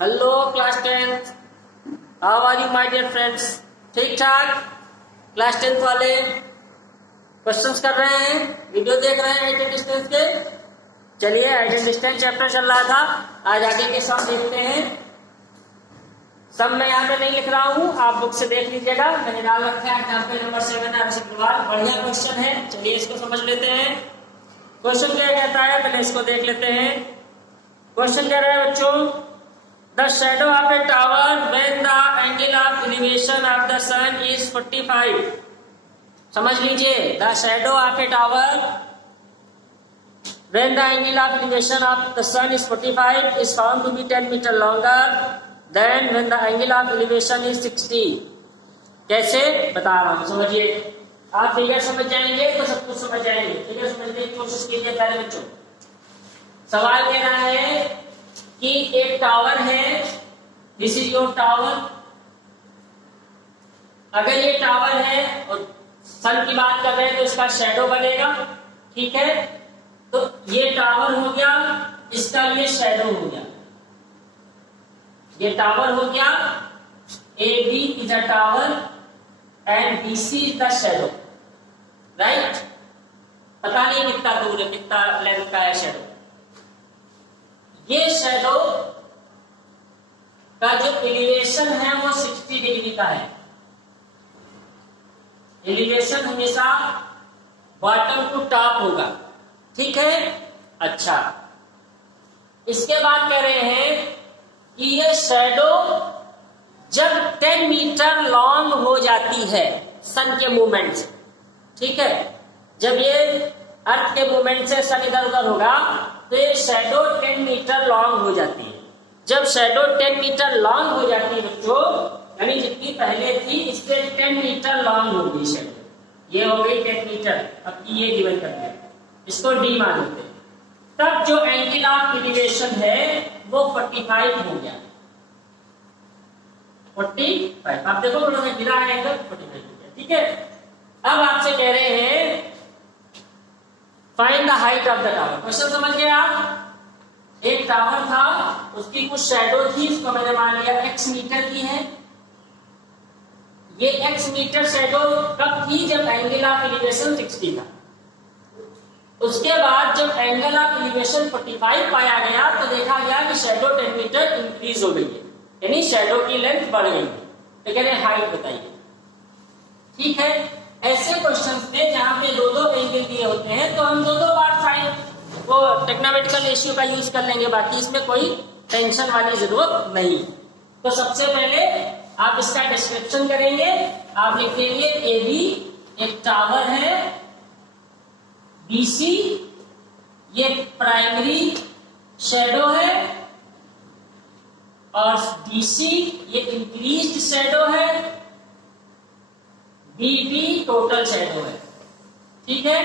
Hello class 10th, how are you my dear friends? ठीक ठाक? Class 10th वाले questions कर रहे हैं, वीडियो देख रहे हैं हाइट एंड डिस्टेंस के। चलिए, हाइट एंड डिस्टेंस चैप्टर चल रहा था, आज आगे के सब देखते हैं। सब मैं यहाँ पे नहीं लिख रहा हूँ, आप बुक से देख लीजिएगा, मैंने डाल रखा है एग्जाम्पल नंबर 7 अग्रवाल। बढ़िया क्वेश्चन है, चलिए इसको समझ लेते हैं। क्वेश्चन क्या कहता है, पहले इसको देख लेते हैं। क्वेश्चन कह रहा है बच्चों, The shadow of a tower when the angle of elevation of the sun is 45. समझ लीजिए, the shadow of a tower when the angle of elevation of the sun is 45 is found to be 10 meter longer than when the angle of elevation is 60. कैसे बता रहा हूँ, समझिए। आप figure समझ जाएंगे तो सब कुछ समझ जाएंगे। फिगर समझने की कोशिश कीजिए पहले बच्चों। सवाल कह रहा है कि एक टावर है, दिस इज योर टावर। अगर ये टावर है और सन की बात कर रहे हैं तो इसका शेडो बनेगा, ठीक है। तो ये टावर हो गया, इसका ये शेडो हो गया। ये टावर हो गया, A B is a tower and B C is the shadow, right. पता नहीं कितना दूर है, कितना लेंथ का है शेडो। ये शेडो का जो एलिवेशन है वो 60 डिग्री का है। एलिवेशन हमेशा बॉटम टू टॉप होगा, ठीक है। अच्छा, इसके बाद कह रहे हैं कि ये शेडो जब 10 मीटर लॉन्ग हो जाती है सन के मूवमेंट से, ठीक है। जब ये अर्थ के मूवमेंट से सन इधर उधर होगा तो ये शेडो 10 मीटर लॉन्ग हो जाती है। जब शेडो 10 मीटर लॉन्ग हो जाती है बच्चों, यानी जितनी पहले थी इससे 10 मीटर लॉन्ग हो गई शेडो, ये हो गई 10 मीटर। अब की ये गिवन कर दिया, इसको डी मान लेते हैं। तब जो एंगल ऑफ एलिवेशन है वो 45 हो गया, 45। आप देखो थोड़ा सा गिरा है एंगल, 45 हो गया, ठीक है। अब आपसे कह रहे हैं find the height of the tower. Question समझ गए आप? एक टावर था, उसकी कुछ शैडो थी, इसको मैंने मान लिया x मीटर की है। ये x मीटर शैडो कब थी? जब एंगल ऑफ एलिवेशन 60 था। उसके बाद जब एंगल ऑफ एलिवेशन 45 पाया गया तो देखा गया कि शैडो 10 मीटर इंक्रीज हो गई है, यानी शैडो की लेंथ बढ़ गई है। तो कह रहे हाइट बताइए, ठीक है। ऐसे क्वेश्चंस में जहां पे दो एंगल दिए होते हैं तो हम दो बार साइन वो टेक्नोमेट्रिकल रेशियो का यूज कर लेंगे, बाकी इसमें कोई टेंशन वाली जरूरत नहीं। तो सबसे पहले आप इसका डिस्क्रिप्शन करेंगे। आप लिखेंगे ए बी एक टावर है, बी सी ये प्राइमरी शेडो है, और डी सी ये इंक्रीज्ड शेडो है, बीबी टोटल शेडो है, ठीक है।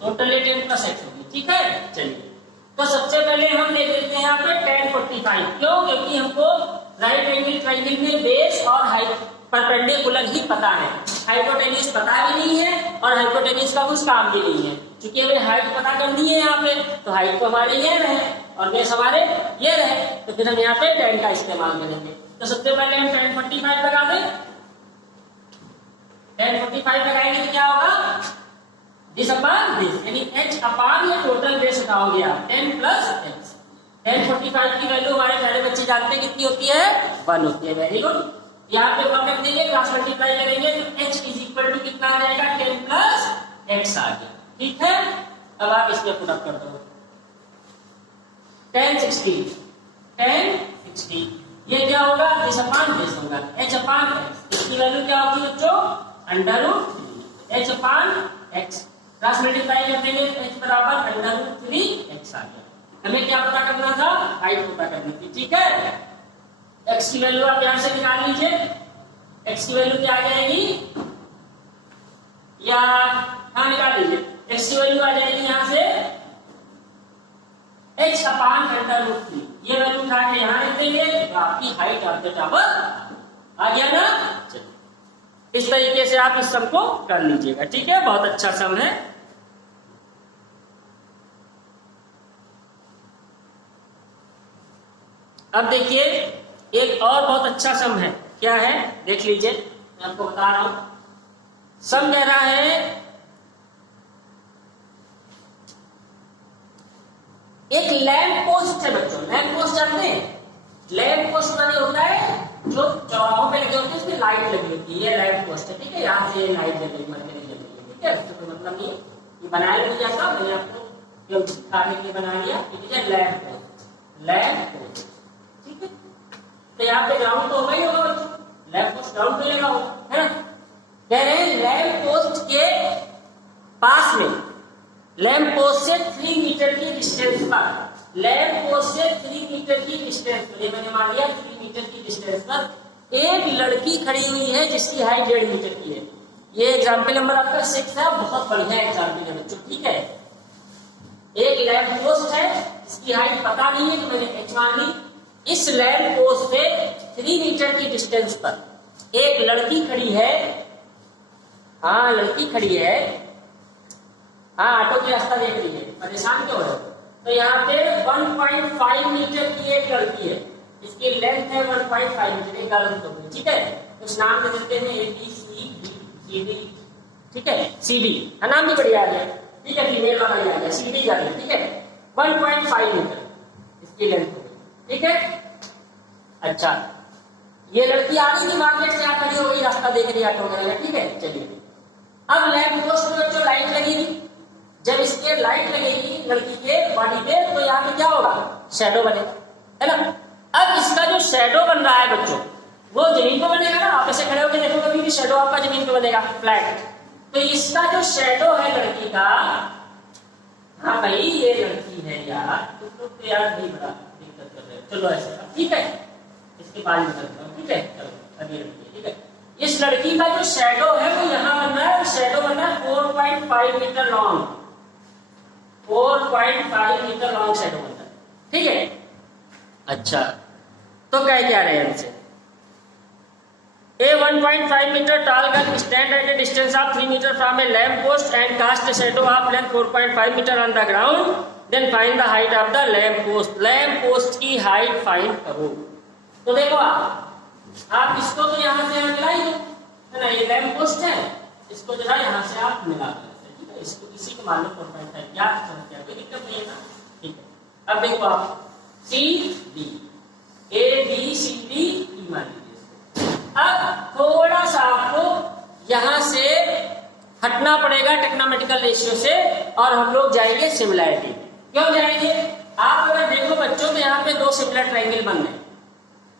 टोटल 10% होगी, ठीक है। चलिए, तो सबसे पहले हम ले लेते हैं यहाँ पे 1045। क्यों? क्योंकि हमको राइट एंगल ट्रायंगल में बेस और हाइट परपेंडिकुलर ही पता है, हाइपोटेन्यूज पता भी नहीं है और हाइपोटेन्यूज का कुछ काम भी नहीं है। क्योंकि हमें हाइट पता करनी है यहाँ पे, तो हाइट तो हमारे ये रहे और बेस हमारे ये रहे, तो फिर हम यहाँ पे 10 का इस्तेमाल करेंगे। तो सबसे पहले हम 1045 लगा दें। 1045 लगाएंगे तो क्या होगा? दिस अपॉन दिस, यानी h अपॉन ये टोटल बेस हटाओगे आप, 10 प्लस h। 1045 की वैल्यू हमारे सारे बच्चे जानते हैं कितनी होती है? 1 होती है। Very good. यहाँ पे कॉमन देंगे, क्रॉस मल्टीप्लाई करेंगे तो h इज इक्वल टू कितना आ जाएगा? 10 प्लस x आ गया, ठीक है। अब आप इसमें पुट अप कर दो, 1060 ये क्या होगा? दिस अपॉन दिस होगा, h अपॉन x। इसकी वैल्यू क्या होगी बच्चों? √3 h upon x। Cross multiply कर देंगे तो h बराबर √3x आ गया। हमें क्या पता करना था? हाइट पता करनी थी, ठीक है। x की वैल्यू आप यहां से निकाल लीजिए। x की वैल्यू क्या आ जाएगी? या हाँ निकाल लीजिए। x की वैल्यू आ जाएगी यहां से h अपॉन √3। ये वैल्यू उठा के यहां लिख देंगे तो आपकी हाइट ऑफ द टावर आ गया ना। चलिए इस तरीके से आप इस सम को कर लीजिएगा, ठीक है। बहुत अच्छा सम है। अब देखिए एक और बहुत अच्छा सम है, क्या है देख लीजिए, मैं आपको बता रहा हूं। सम कह रहा है एक लैंप पोस्ट है बच्चों। लैंप पोस्ट जानते हैं? लैंप पोस्ट माने होता है जो चौराहों पे लगे होते हैं, उसमें लाइट लगी होती है, ये लैंप पोस्ट है, ठीक है। यहाँ से लाइट लगी मरकरी लगी है, ठीक है। उसका कोई मतलब नहीं है, ये बनाया नहीं जाता, मैंने आपको दिखाने के लिए बना लिया, ठीक है। लैंप पोस्ट, लैंप पोस्ट, ठीक है। तो यहाँ पे ग्राउंड तो होगा ही होगा बच्चों, लैंप पोस्ट ग्राउंड पे लगा होगा, है ना। कह रहे हैं लैंप पोस्ट के पास में, लैंप पोस्ट से 3 मीटर की डिस्टेंस पर, लैंप पोस्ट से 3 मीटर की डिस्टेंस पर, ये मैंने मान लिया 3 मीटर की डिस्टेंस पर एक लड़की खड़ी हुई है जिसकी हाइट 1.5 मीटर की है। ये एग्जाम्पल नंबर आपका 6 है, बहुत बढ़िया एग्जाम्पल है बच्चों, ठीक है। एक लैंप पोस्ट है जिसकी हाइट पता नहीं है, तो मैंने एच मान ली। इस लैंप पोस्ट से 3 मीटर की डिस्टेंस पर एक लड़की खड़ी है, हाँ लड़की खड़ी है, हाँ ऑटो की रास्ता देख रही है, परेशान क्यों है। तो यहाँ पे 1.5 मीटर की एक लड़की है, इसकी लेंथ है 1.5 मीटर, एक गर्ल तो, ठीक है। कुछ नाम दे देते हैं ABCD, ठीक है, CD का नाम भी बढ़िया आ गया, ठीक है, फीमेल वाला ही आ गया, CD आ गया, ठीक है। 1.5 मीटर इसकी लेंथ हो गई, ठीक है। अच्छा ये लड़की आ रही थी मार्केट से, आ खड़ी हो गई, रास्ता देख रही ऑटो में, ठीक है। चलिए अब लैंप पोस्ट में जो लाइट लगेगी, जब इसके लाइट लगेगी लड़की के बॉडी पे, तो यहाँ पे क्या होगा, शैडो बनेगा, है ना। अब इसका जो शैडो बन रहा है बच्चों, वो जमीन पे बनेगा ना, आप ऐसे खड़े होकर देखो कभी भी शैडो आपका जमीन पे बनेगा फ्लैट। तो इसका जो शैडो है लड़की का, हाँ भाई ये लड़की है यार, तुम लोग तो यार नहीं बड़ा दिक्कत कर रहे हो, चलो ऐसे ठीक है, इसके बाल में करता हूँ, ठीक है। चलो अभी लड़की, ठीक है। इस लड़की का जो शैडो है वो यहाँ बन रहा है, शैडो बन रहा है 4.5 meter long, 4.5 meter long shadow बनता है, ठीक है। अच्छा तो क्या रहे हैं हमसे, A 1.5 meter tall girl stand at a distance of 3 meter from a lamp post and cast a shadow of length 4.5 meter on the ground. Then find the height of the lamp post. Lamp post की height find करो। तो देखो आप इसको तो यहाँ से मिलाई दो, है ना, ये लैंप पोस्ट है, इसको जो है यहाँ से आप मिला दो, ठीक है। इसको इसी को मान लो 4.5, क्या कोई दिक्कत नहीं है ना, ठीक है। अब देखो आप CD, ABCD मान लीजिए। अब थोड़ा सा आपको यहां से हटना पड़ेगा टेक्नोमेटिकल रेशियो से, और हम लोग जाएंगे सिमिलैरिटी। क्यों जाएंगे, आप अगर देखो बच्चों तो यहाँ पे 2 सिमिलर ट्रायंगल बन रहे हैं।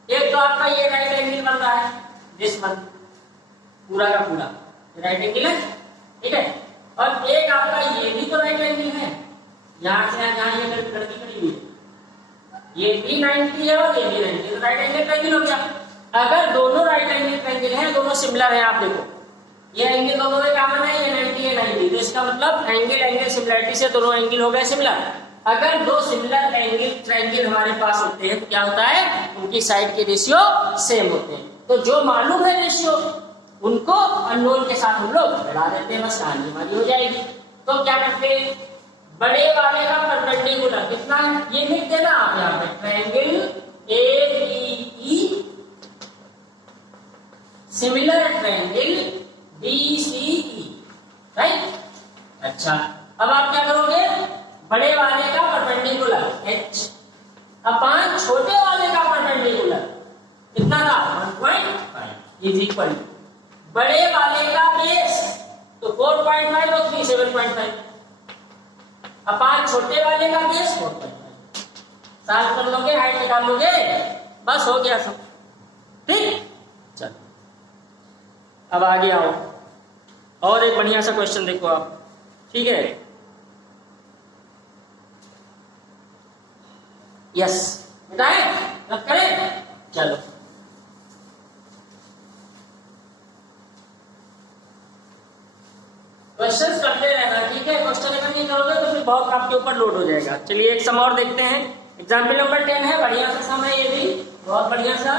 एक तो आपका ये राइट एंगल बन रहा है, दिस वन पूरा का पूरा राइट एंगल है, ठीक है। और एक आपका ये भी तो राइट एंगल है, यहाँ से यहाँ ये लड़की खड़ी हुई है, ये भी 90 है और ये भी 90, तो राइट एंगल ट्रायंगल हो गया। अगर दोनों राइट एंगल ट्रायंगल हैं, दोनों सिमिलर हैं, आप देखो ये एंगल दोनों में कॉमन है, ये 90 है 90, तो इसका मतलब एंगल सिमिलरिटी से दोनों एंगल हो गए सिमिलर। अगर 2 सिमिलर एंगल ट्रायंगल हमारे पास होते हैं तो क्या होता है, उनकी साइड के रेशियो सेम होते हैं। तो जो मालूम है रेशियो उनको अननोन के साथ हम लोग बढ़ा देते हैं, बस कहानी हमारी हो जाएगी। तो क्या करते हैं, बड़े वाले का परपेंडिकुलर कितना है ये लिख देना आप यहाँ पे, triangle ABE similar triangle BCE, right. अच्छा अब आप क्या करोगे, बड़े वाले का परपेंडिकुलर H अपॉन छोटे वाले का परपेंडिकुलर कितना था 1.5 इज इक्वल बड़े वाले का बेस, तो 4.5 और 3 7.5 अपॉन छोटे वाले का बेस 4.5, साल कर लोगे, हाइट निकाल लोगे, बस हो गया सब, ठीक। चलो अब आगे आओ, और एक बढ़िया सा क्वेश्चन देखो आप, ठीक है। यस बताए रख करें, चलो क्वेश्चंस करते रहना, ठीक है। क्वेश्चन अगर नहीं करोगे तो फिर बहुत आपके ऊपर लोड हो जाएगा। चलिए एक सम और देखते हैं, एग्जाम्पल नंबर 10 है, बढ़िया सा सम है, ये भी बहुत बढ़िया सा।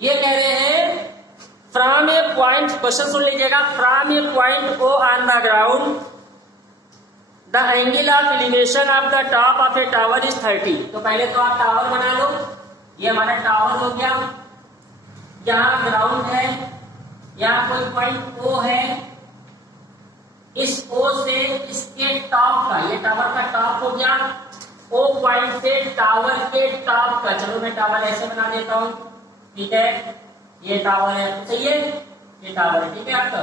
ये कह रहे हैं फ्रॉम ए पॉइंट, क्वेश्चन सुन लीजिएगा, from A point O on the ground the angle of elevation of the top of a tower is 30। तो पहले तो आप टावर बना लो, ये हमारा टावर हो गया, यहाँ ग्राउंड है, यहाँ कोई पॉइंट ओ है, इस ओ से इसके टॉप का, ये टावर का टॉप हो गया, ओ पॉइंट से टावर के टॉप का, चलो मैं टावर ऐसे बना देता हूं, ठीक है, ये टावर है, सही है, ये टावर है, ठीक है आपका,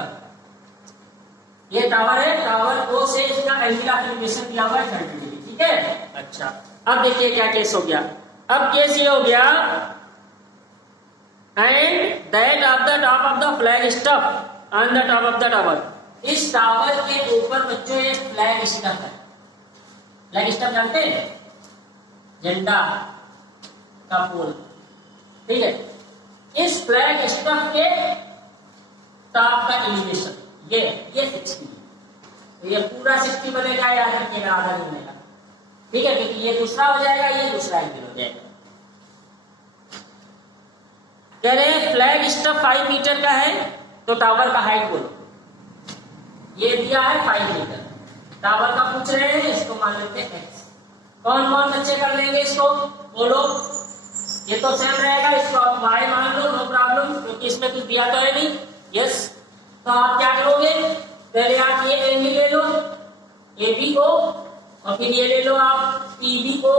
ये टावर है, टावर ओ से इसका एंगल ऑफ एलिवेशन दिया हुआ है 30 डिग्री, ठीक है। अच्छा, अब देखिए क्या केस हो गया, अब केस ये हो गया, and that of the top of the flag stuff on the top of the tower, इस टावर के ऊपर बच्चों ये फ्लैग स्टफ है, फ्लैग स्टफ जानते हैं, झंडा का पोल, ठीक है, इस फ्लैग स्टफ के टॉप का एलिवेशन ये 60, तो ये पूरा 60 बनेगा, याद रखिएगा, आधा नहीं बनेगा, ठीक है, क्योंकि ये दूसरा हो जाएगा, ये दूसरा एंगल हो जाएगा। कह रहे हैं फ्लैग स्टफ 5 मीटर का है, तो टावर का हाइट बोलो, ये दिया है 5 मीटर, टावर का पूछ रहे हैं, इसको मान लेते हैं x। कौन कौन बच्चे कर लेंगे इसको बोलो, ये तो सेम रहेगा, इसको आप y मान लो, नो प्रॉब्लम, क्योंकि इसमें कुछ दिया तो है नहीं, यस। तो आप क्या करोगे, पहले आप ये एंगल ले लो AB को, और फिर ये ले लो आप PB को,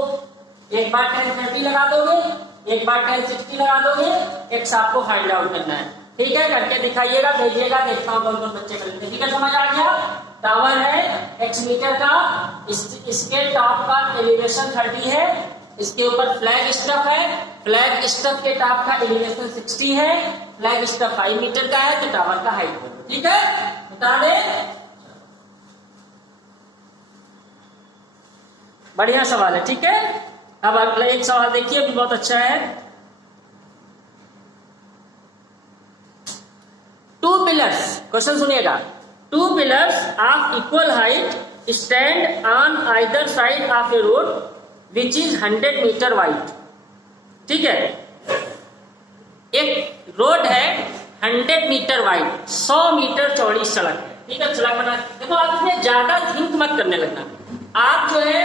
एक बार tan 30 लगा दोगे, एक बार tan 60 लगा दोगे, x आपको फाइंड आउट करना है, ठीक है, करके दिखाइएगा, भेजिएगा, देखता हूँ कौन कौन बच्चे करेंगे, ठीक है, समझ आ गया। टावर है x मीटर का, इसके टॉप का एलिवेशन 30 है, इसके ऊपर फ्लैग स्टफ है, फ्लैग स्टफ के टॉप का एलिवेशन 60 है, फ्लैग स्टफ 5 मीटर का है, तो टावर का हाइट बोलो, ठीक है, बता दे। बढ़िया सवाल है, ठीक है। अब अगला एक सवाल देखिए, भी बहुत अच्छा है। 2 पिलर्स, क्वेश्चन सुनिएगा, 2 pillars of equal height stand on either side of a road which is 100 meter wide, ठीक है, एक रोड है 100 मीटर वाइड, 100 मीटर चौड़ी सड़क है, ठीक है, सड़क बना, देखो आप इसमें ज्यादा थिंक मत करने लगना, आप जो है,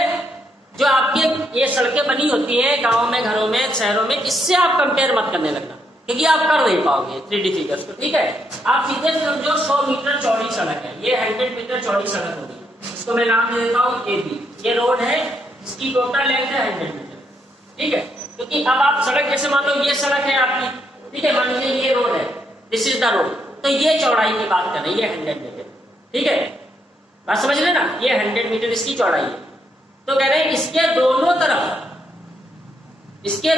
जो आपके ये सड़कें बनी होती हैं गांव में, घरों में, शहरों में, इससे आप कंपेयर मत करने लगना, क्योंकि आप कर नहीं पाओगे 3D फिगर्स को, ठीक है। आप सीधे समझो 100 मीटर चौड़ी सड़क है, ये 100 मीटर चौड़ी सड़क होगी, इसको मैं नाम दे देता हूँ AB, ये रोड है, इसकी टोटल लेंथ है 100 मीटर, ठीक है, क्योंकि अब आप सड़क जैसे मान लो ये सड़क है आपकी, ठीक है, मान लीजिए ये रोड है, दिस इज द रोड, तो ये चौड़ाई की बात कर रही है 100 मीटर, ठीक है, बात समझ लेना, ये 100 मीटर इसकी चौड़ाई है। तो कह रहे हैं इसके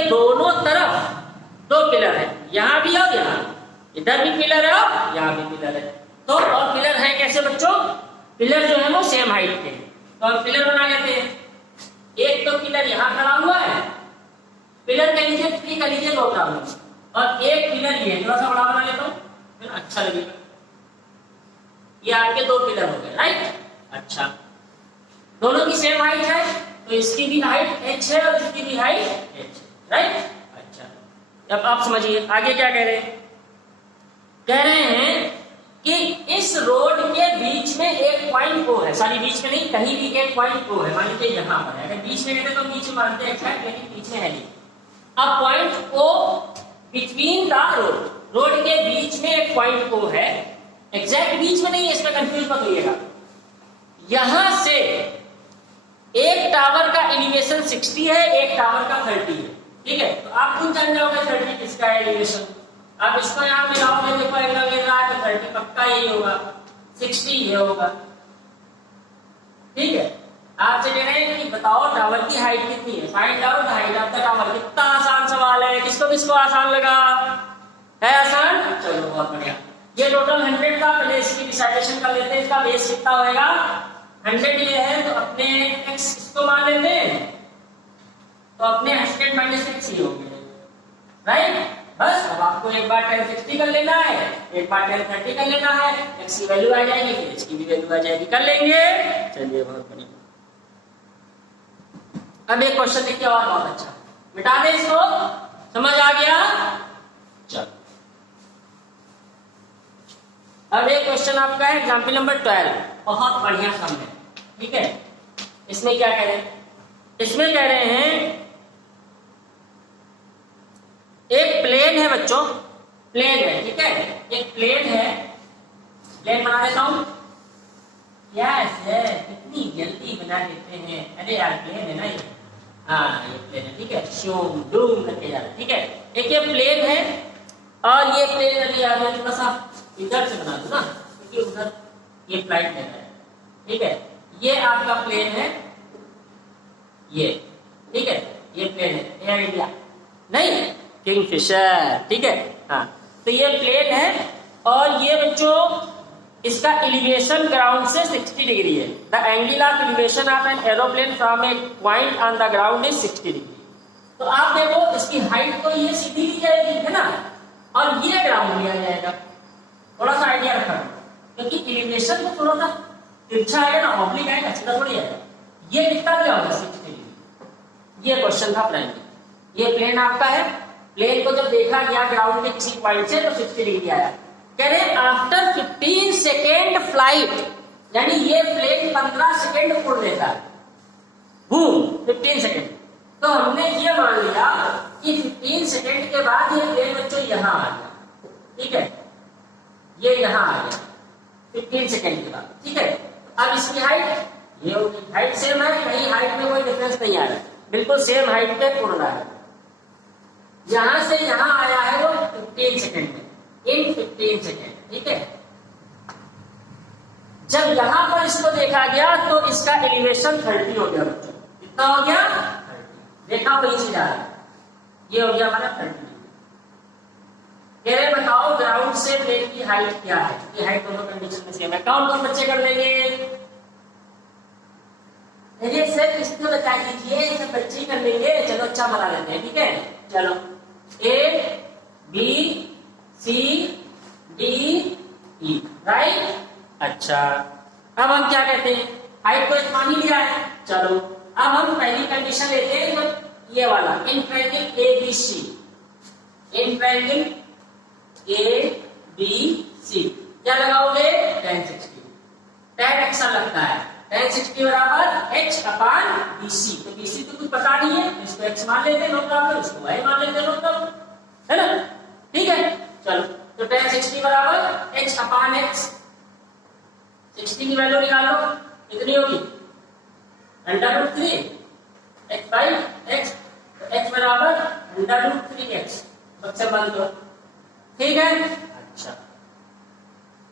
दोनों तरफ 2 पिलर है, यहां भी और यहां, इधर भी पिलर है और यहां भी पिलर है, तो और पिलर है कैसे बच्चों, पिलर जो है वो सेम हाइट के, तो हम पिलर बना लेते हैं, एक तो पिलर यहां खड़ा हुआ है, पिलर के नीचे 3 का लीजिए 2 प्रॉब्लम, और एक पिलर ये थोड़ा सा बड़ा बना लेता हूं, अच्छा लगेगा, ये आपके 2 पिलर हो गए, राइट। अच्छा, दोनों की सेम हाइट है, तो इसकी भी हाइट h है और इसकी भी हाइट h है, राइट। अच्छा, अब आप समझिए आगे क्या कह रहे हैं, कह रहे हैं कि इस रोड के बीच में एक पॉइंट O है, सॉरी बीच में नहीं, कहीं भी एक पॉइंट O है, मान लीजिए यहाँ पर है, अगर बीच में कहते तो बीच में मानते हैं एक्सैक्ट, लेकिन बीच में है नहीं। अब point O between the road के बीच में एक पॉइंट O है, एग्जैक्ट बीच में नहीं है, इसमें कंफ्यूज मत होइएगा। यहां से एक टावर का एलिवेशन 60 है, एक टावर का 30 है, ठीक है, तो आप खुद जान जाओगे 30 किसका है एलिवेशन, आप इसको यहां मिलाओगे, देखो एंगल ले रहा है तो 30 पक्का यही होगा, 60 ये होगा, ठीक है। आपसे कह रहे हैं कि बताओ टावर की हाइट कितनी है, find out height of the tower, कितना आसान सवाल है, किसको किसको आसान लगा, है आसान, चलो बहुत बढ़िया। ये टोटल 100 का, पहले इसकी डिसाइडेशन कर लेते हैं, इसका बेस कितना होएगा, 100 ये है, तो अपने x इसको मान लेते हैं, तो अपने 100 माइनस x ही होंगे, राइट। बस अब आपको एक बार tan 60 कर लेना है, एक बार tan 30 कर लेना है, x की वैल्यू आ जाएगी, फिर h की भी वैल्यू आ जाएगी, कर लेंगे, चलिए बहुत बढ़िया। अब एक क्वेश्चन देखिए और बहुत अच्छा, मिटा दे इसको, समझ आ गया, चलो अब एक क्वेश्चन आपका है एग्जाम्पल नंबर 12, बहुत बढ़िया सम है, ठीक है। इसमें क्या कह रहे हैं, इसमें कह रहे हैं एक प्लेन है बच्चों, प्लेन है, ठीक है, एक प्लेन है, प्लेन बना देता हूं। यस कितनी जल्दी बना देते हैं, अरे यार प्लेन है ना ये, हाँ ये प्लेन है, ठीक है, शूम डूम करके जा रहा है, ठीक है। एक ये प्लेन है और ये प्लेन अभी आ गया, थोड़ा सा इधर से बना दो ना, क्योंकि उधर ये फ्लाइट देना है, ठीक है। ये आपका प्लेन है, ये ठीक है, ये प्लेन है एयर इंडिया, नहीं किंगफिशर, ठीक है, हाँ। तो ये प्लेन है और ये बच्चों इसका एलिवेशन ग्राउंड से 60 डिग्री है। The angle of elevation of an aeroplane from A point on the ground is 60 degree. तो आप देखो इसकी हाइट तो ये सीधी ली जाएगी, है ना, और ये ग्राउंड लिया जाएगा, थोड़ा सा आइडिया रखना, क्योंकि एलिवेशन तो थोड़ा सा तिरछा आएगा ना, ऑब्लिक आएगा, सीधा थोड़ी आएगा। ये कितना क्या होगा 60 डिग्री। ये क्वेश्चन था प्लेन। ये प्लेन आपका है, प्लेन को जब देखा गया ग्राउंड के किसी पॉइंट से तो 60 डिग्री आया। कह रहे आफ्टर 15 सेकेंड फ्लाइट, यानी ये प्लेन 15 सेकेंड उड़ लेता है, 15 सेकेंड। तो हमने ये मान लिया कि 15 सेकेंड के बाद ये प्लेन बच्चों यहां आ गया, ठीक है, ये यहां आ गया 15 सेकेंड के बाद, ठीक है। अब इसकी हाइट, ये हाइट सेम है, कहीं हाइट में कोई डिफरेंस नहीं आ रहा है, बिल्कुल सेम हाइट पे उड़ रहा है। यहां से यहां आया है वो 15 सेकेंड में, इन 15 सेकेंड, ठीक है। जब यहां पर इसको देखा गया तो इसका एलिवेशन 30 हो गया बच्चों, कितना हो गया 30, देखा वहीं से जा रहा है, ये हो गया हमारा 30। कह रहे बताओ ग्राउंड से प्लेन की हाइट क्या है, ये हाइट दोनों कंडीशन में सेम है। काउंट कौन बच्चे कर लेंगे, अरे सर किसको बता दीजिए, सब बच्चे कर लेंगे, चलो अच्छा बता लेते हैं, ठीक है। चलो A B C D E, right. अच्छा अब हम क्या कहते हैं, हाइट को एक मान ही लिया है, चलो अब हम पहली कंडीशन लेते हैं, तो ये वाला in triangle A B C, in triangle A B C क्या लगाओगे, tan 60, tan एक्शन लगता है, tan 60 बराबर h अपान BC। तो BC तो कुछ पता नहीं है, इसको x मान लेते हैं, नो प्रॉब्लम, इसको y मान लेते हैं, नो प्रॉब्लम, है ना, ठीक है। चलो तो tan 60 बराबर h अपान x, 60 की वैल्यू निकालो, कितनी होगी √3 x बाई x, तो x बराबर √3x, बच्चा बंद करो, ठीक है। अच्छा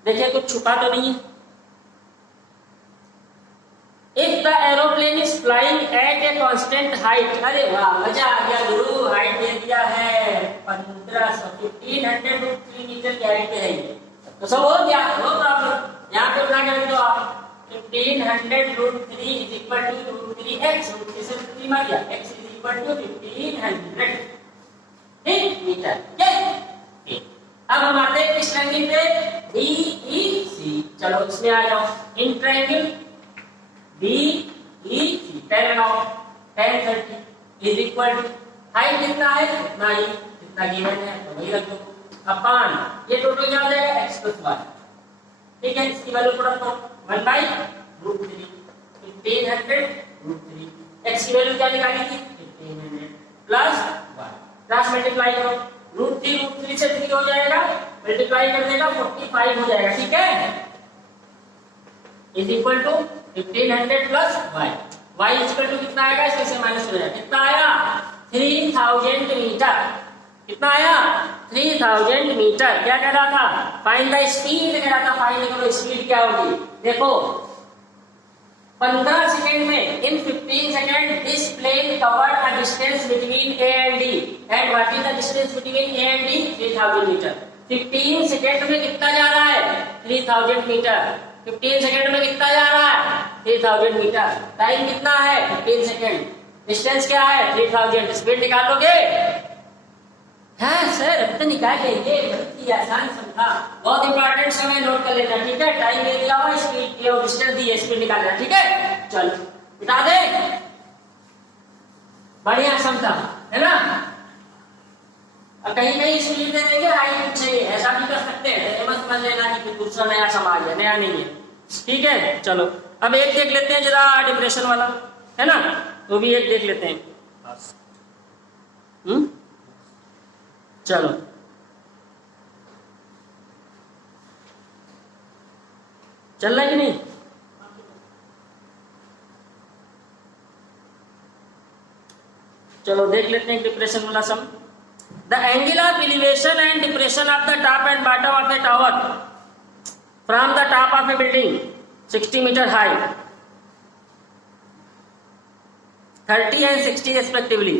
देखिए कुछ छुपा तो नहीं है। If the aeroplane is flying at a constant height, अरे वाह मजा आ गया गुरु, हाइट दे दिया है 1500 मीटर की हाइट पे है ये, तो सब हो गया, नो प्रॉब्लम। यहाँ पे बना कर दो आप 1500√3 इज इक्वल टू √3x, √3 से 3 मार दिया, x इज इक्वल टू 1500 ठीक मीटर, ठीक। अब हम आते हैं किस ट्रायंगल पे, DEC। चलो इसमें आ जाओ, इन ट्रायंगल DEC, tan लगाओ, tan 30 is equal to height कितना है कितना ही, कितना गिवन है तो वही रख दो, अपान ये टोटल क्या हो जाएगा x + y, ठीक है। इसकी वैल्यू पुट करो 1/√3, 1500√3, x की वैल्यू क्या निकाली थी 1500 प्लस y, क्रॉस मल्टीप्लाई करो, √3 से 3 हो जाएगा, मल्टीप्लाई कर देगा 45 हो जाएगा, ठीक है, is equal to 1500 plus y, y is equal to कितना आएगा, इसमें से माइनस हो जाएगा, कितना आया 3000 मीटर, कितना आया 3000 मीटर। क्या कह रहा था, फाइंड द स्पीड कह रहा था, फाइंड करो स्पीड क्या होगी। देखो 15 सेकेंड में, in 15 second this plane covered a distance between A and D, and what is the distance between A and D, 3000 meter. 15 second में कितना जा रहा है 3000 मीटर, 15 सेकेंड में कितना जा रहा है 3000 मीटर, टाइम कितना है 15 सेकेंड, डिस्टेंस क्या है 3000, स्पीड निकाल लोगे। हाँ सर अब तो निकाल लेंगे, बहुत ही आसान समझा, बहुत इंपॉर्टेंट समय नोट कर लेना, ठीक है। टाइम दे दिया हुआ, स्पीड ये डिस्टेंस दी है, स्पीड निकाल लेना, ठीक है। चलो मिटा दे, बढ़िया समझा है ना। और कहीं कहीं स्पीड दे देंगे, हाइट पूछेंगे, ऐसा भी कर सकते हैं। ये मत समझ लेना कि दूसरा नया समाज है, नया नहीं है। ठीक है, चलो अब एक देख लेते हैं जरा, डिप्रेशन वाला है ना, वो भी एक देख लेते हैं। चलो चल रहा है कि नहीं? चलो देख लेते हैं डिप्रेशन वाला sum. The angle of elevation and depression of the top and bottom of a tower from the top of a building 60 metre high, 30 and 60 respectively.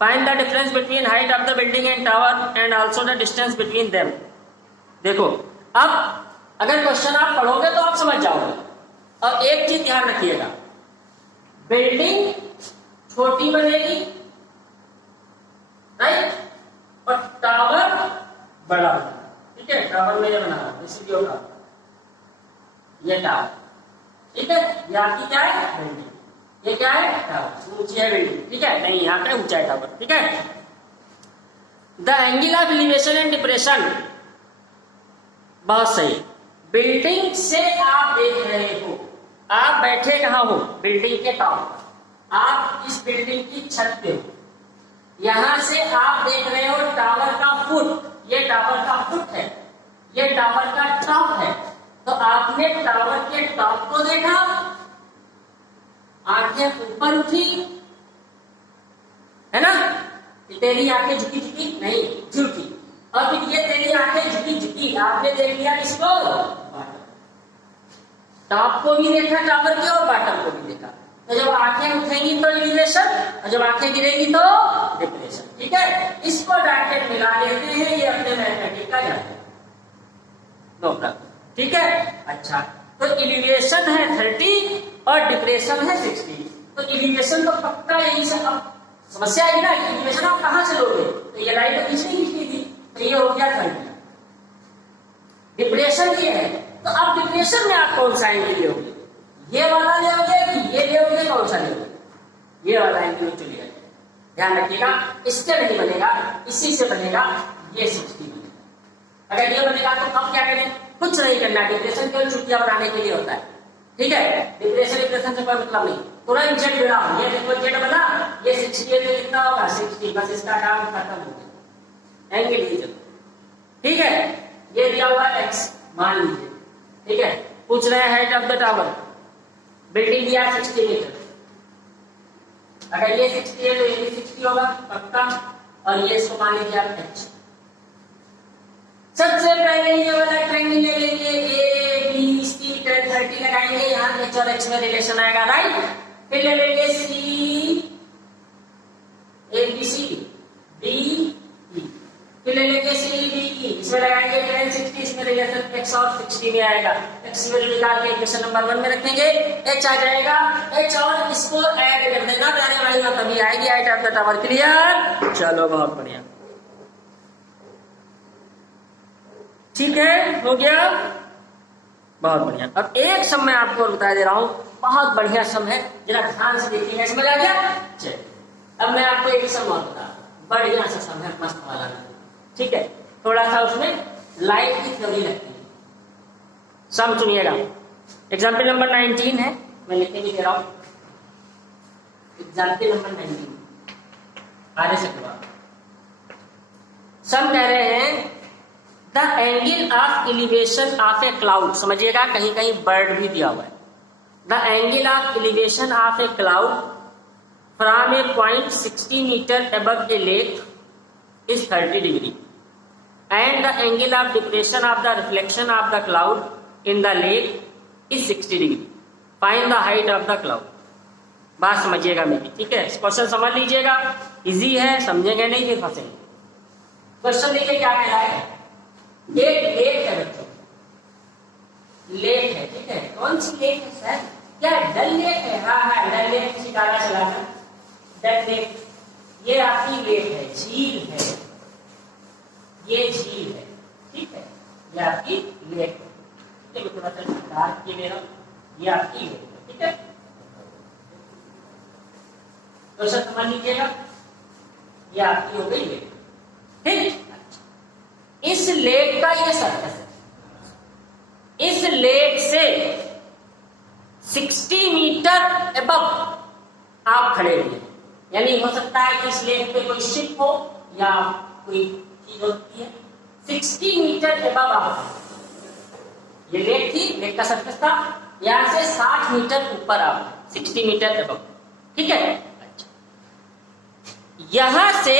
Find the difference between height of the building and tower and also the distance between them. देखो अब अगर question आप पढ़ोगे तो आप समझ जाओगे। और एक चीज ध्यान रखिएगा, बिल्डिंग छोटी बनेगी, राइट, और टावर बड़ा बनेगा। ठीक है, टावर में ये बना रहा है, ये टावर, ठीक है, ये आपकी क्या है? बिल्डिंग। ये क्या है? टावर। ऊंची है बिल्डिंग, ठीक है, नहीं यहाँ पे ऊंचा है टावर। ठीक है, the angle of elevation and depression, बहुत सही। बिल्डिंग से आप देख रहे हो, आप बैठे कहाँ हो? बिल्डिंग के टॉप, आप इस बिल्डिंग की छत पे हो, यहां से आप देख रहे हो टावर का फुट, ये टावर का फुट है, ये टावर का टॉप है। तो आपने टावर के टॉप को देखा, आंखें ऊपर उठी, है ना, तेरी आंखें झुकी झुकी नहीं, झुकी, और फिर ये तेरी आंखें झुकी झुकी, आपने देख लिया इसको, टॉप को भी देखा टावर के और बॉटम को भी देखा। तो जब आंखें उठेंगी तो एलिवेशन, और जब आंखें गिरेगी तो डिप्रेशन। ठीक है, इसको डायरेक्ट मिला लेते हैं, ये अपने मैथमेटिक्स का जाते हैं, नो प्रॉब्लम। ठीक है, अच्छा, तो एलिवेशन है 30 और डिप्रेशन है 60। तो एलिवेशन तो पक्का यही से, अब समस्या है ना, एलिवेशन आप कहां से लोगे? तो ये लाइन तो खींचनी थी, तो ये हो गया 30। डिप्रेशन ये है, तो अब डिप्रेशन में आप कौन सा एंगल लोगे? ये वाला लोगे कि ये लोगे? कौन सा लोगे? ये वाला एंगल चलिए, ध्यान रखिएगा, इससे नहीं बनेगा, इसी से बनेगा, ये 60 बनेगा। अगर ये बनेगा तो अब क्या करें? कुछ नहीं करना, डिप्रेशन केवल छुट्टियां बनाने के लिए होता है। ठीक है, डिप्रेशन डिप्रेशन से कोई मतलब नहीं, तुरंत जेड बिड़ा, ये देखो जेड बना, ये 60 है तो कितना होगा? 60, बस इसका काम खत्म हो गया, एंगल ही चलो। ठीक है, ये दिया हुआ x मान लीजिए, ठीक है, पूछ रहे हैं height of the tower, building दिया 60 मीटर, अगर ये 60 है तो ये भी 60 होगा पक्का, और ये इसको मान लीजिए आप h। सबसे पहले ये वाला ट्रायंगल ले लेंगे, ए बी सी, 10 30 लगाएंगे, यहाँ h और x में रिलेशन आएगा, राइट। फिर ले लेंगे सी, ए बी सी डी ई, फिर ले लेंगे सी डी ई, इसमें लगाएंगे 10 60, इसमें रिलेशन x और 60 में आएगा, x वैल्यू निकाल के इक्वेशन नंबर 1 में रखेंगे, h आ जाएगा, h और इसको ऐड कर देना प्यारे भाइयों, तभी आएगी height of the tower. Clear? चलो बहुत बढ़िया, ठीक है, हो गया, बहुत बढ़िया। अब एक सम मैं आपको बता दे रहा हूं, बहुत बढ़िया सम है, जरा ध्यान से देखिएगा, समझ आ गया? चलिए अब मैं आपको एक सम और बता, बढ़िया सा सम है, मस्त वाला, ठीक है, थोड़ा सा उसमें लाइट की थ्योरी लगती है। सम सुनिएगा, एग्जाम्पल नंबर 19 है, मैं लिखने भी दे रहा हूं, एग्जाम्पल नंबर 19 आगे से करवा। सम कह रहे हैं the angle of elevation of a cloud, समझिएगा कहीं कहीं बर्ड भी दिया हुआ है, the angle of elevation of a cloud from A point 60 metre above a lake is 30 degree and the angle of depression of the reflection of the cloud in the lake is 60 degree, find the height of the cloud. बात समझिएगा मेरी, ठीक है, question समझ लीजिएगा, easy है, समझेंगे नहीं फिर फंसेंगे। क्वेश्चन देखिए क्या कह रहा है, एक लेक है बच्चों, लेक है, ठीक है, कौन सी लेक है सर? क्या डल लेक है? हाँ, डल लेक, शिकारा चलाना, डल लेक, ये आपकी लेक है, झील है, ये झील है, ठीक है, ये आपकी लेक है, ठीक है, थोड़ा सा डार्क किए मेरा, ये आपकी लेक है, ठीक है, तो सर समझ लीजिएगा, ये आपकी हो गई लेक, ठीक। इस लेग का ये सरफेस है, इस लेग से 60 मीटर अबव आप खड़े हुए, यानी हो सकता है कि इस लेग पे कोई शिप हो या कोई चीज होती है, 60 मीटर अबव आप, ये लेग थी, लेग का सरफेस था, यहां से 60 मीटर ऊपर आप, 60 मीटर अबव, ठीक है। अच्छा, यहां से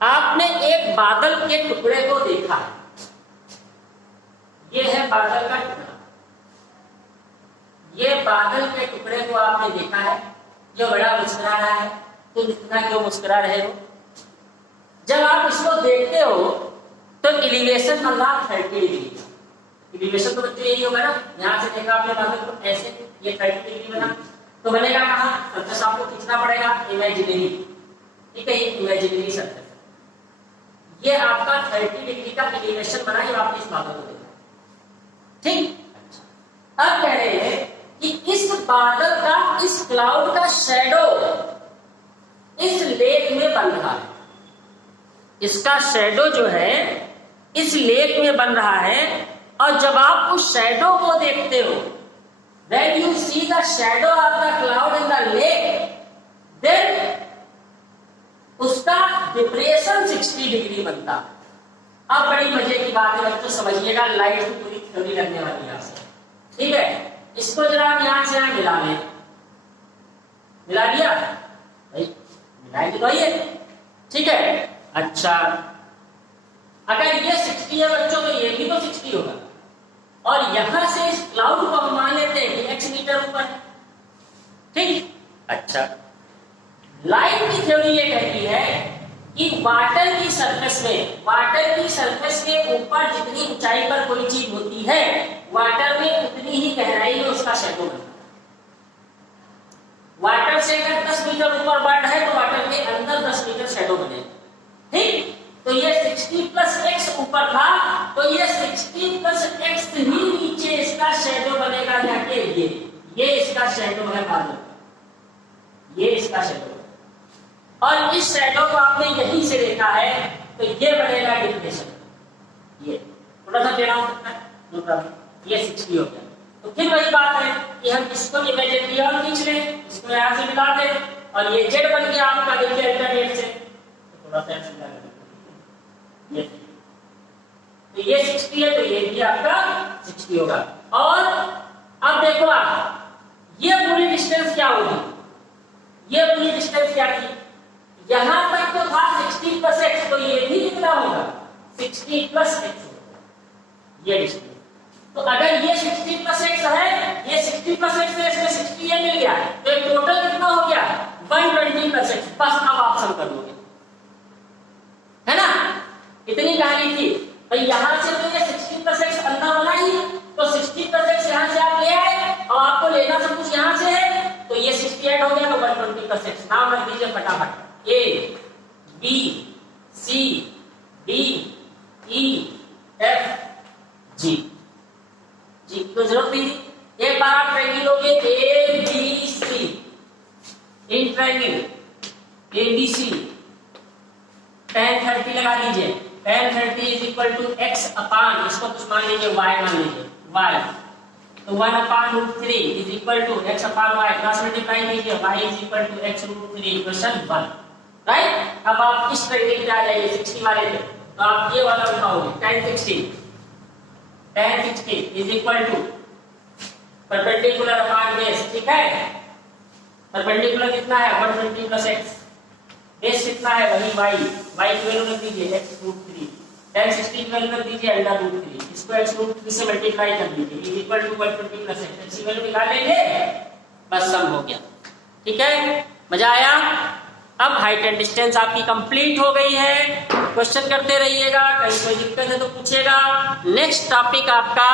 आपने एक बादल के टुकड़े को देखा, ये है बादल का टुकड़ा, ये बादल के टुकड़े को आपने देखा है, जो बड़ा मुस्कुरा रहा है, तो इतना क्यों मुस्कुरा रहे हो? जब आप इसको देखते हो तो एलिवेशन बन रहा 30 डिग्री, एलिवेशन तो बच्चों यही होगा ना, यहां से देखा आपने बादल को ऐसे, ये 30 डिग्री बना, तो बनेगा कहां? सरफेस आपको खींचना पड़ेगा इमेजिनरी, ठीक है, ये इमेजिनरी सरफेस, ये आपका 30 डिग्री का एलिवेशन बना जब आपने इस बादल को देखा, ठीक। अच्छा, अब कह रहे हैं कि इस बादल का, इस क्लाउड का शैडो इस लेक में बन रहा है, इसका शैडो जो है इस लेक में बन रहा है, और जब आप उस शैडो को देखते हो, when you see the shadow of the cloud in the lake, then उसका डिप्रेशन 60 डिग्री बनता। अब बड़ी मजे की बात है बच्चों, समझिएगा, लाइट की पूरी थ्योरी लगने वाली है आपसे, ठीक है। इसको जरा आप यहां से यहां मिला लें, मिला लिया भाई, मिलाएंगे तो ये, ठीक है। अच्छा, अगर ये 60 है बच्चों तो ये भी तो 60 होगा, और यहां से इस क्लाउड को हम मान लेते हैं कि x मीटर ऊपर है, ठीक। अच्छा, लाइट की थ्योरी ये कहती है कि वाटर की सरफेस में, वाटर की सरफेस के ऊपर जितनी ऊंचाई पर कोई चीज होती है, वाटर में उतनी ही गहराई में उसका शैडो बनता है। वाटर से अगर 10 मीटर ऊपर बढ़ है तो वाटर के अंदर 10 मीटर शैडो बनेगा, ठीक। तो ये 60 प्लस x ऊपर था, तो ये 60 प्लस x ही नीचे इसका शैडो बनेगा जाके, ये इसका शैडो है बादल, ये इसका शैडो, और इस शैडो को आपने यहीं से देखा है, तो ये बनेगा डिप्रेशन, ये थोड़ा सा टेढ़ा हो सकता है, नो प्रॉब्लम, ये 60 हो गया। तो फिर वही बात है कि हम इसको इमेजिनरी और खींच लें, इसको यहां से मिला दें, और ये जेड बन गया आपका, देखिए अल्टरनेट से, तो थोड़ा सा ऐसे लगा, ये तो ये 60 है, तो ये भी आपका 60 होगा। और अब देखो आप, ये पूरी डिस्टेंस क्या होगी, ये पूरी डिस्टेंस क्या थी, यहां तक तो था 60 प्लस x, तो ये भी कितना होगा 60 प्लस x, ये डिस्टेंस। तो अगर ये 60 प्लस x है, ये 60 प्लस x है, इसमें 60 ये मिल गया, तो एक टोटल कितना हो गया 120 प्लस x, बस अब आप सम कर लोगे, है ना, इतनी कहानी थी। तो यहां से तो ये 60 प्लस x अंदर बना ही, तो 60 प्लस x यहां से आप ले आए, और आपको लेना सब कुछ यहां से है, तो ये 68 हो गया, तो 120 प्लस x नाम रख दीजिए फटाफट, A B C D E F G, जी तो जरूरत नहीं, एक बार आप ट्रायंगल लोगे A B C, in triangle A B C, tan 30 लगा दीजिए, tan 30 is equal to x upon, इसको कुछ मान लीजिए y मान लीजिए, y, तो 1 upon root 3 is equal to x upon y, cross multiply कीजिए, y is equal to x root 3, equation 1, right. अब आप इस ट्रायंगल पे आ जाइए 60 वाले पे, तो आप ये वाला उठाओगे, tan 60 is equal to perpendicular upon base, ठीक है, परपेंडिकुलर कितना है 120 प्लस x, बेस कितना है वही y की वैल्यू रख दीजिए x रूट 3, tan 60 की वैल्यू रख दीजिए अंडर रूट 3, इसको x रूट 3 से मल्टीप्लाई कर दीजिए, is equal to 120 plus x, की वैल्यू निकाल लेंगे, बस सम हो गया, ठीक है। मजा आया। अब हाइट एंड डिस्टेंस आपकी कंप्लीट हो गई है, क्वेश्चन करते रहिएगा, कहीं कोई दिक्कत है तो पूछेगा। नेक्स्ट टॉपिक आपका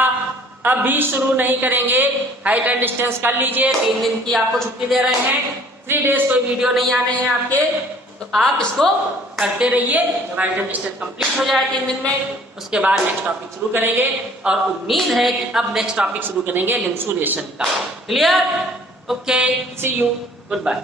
अभी शुरू नहीं करेंगे, हाइट एंड डिस्टेंस कर लीजिए, 3 दिन की आपको छुट्टी दे रहे हैं, 3 डेज कोई वीडियो नहीं आने हैं आपके, तो आप इसको करते रहिए। जब हाइट एंड डिस्टेंस कंप्लीट हो जाए 3 दिन में, उसके बाद नेक्स्ट टॉपिक शुरू करेंगे, और उम्मीद है कि अब नेक्स्ट टॉपिक शुरू करेंगे लिम्सुरेशन का। Clear? Okay, see you, good bye.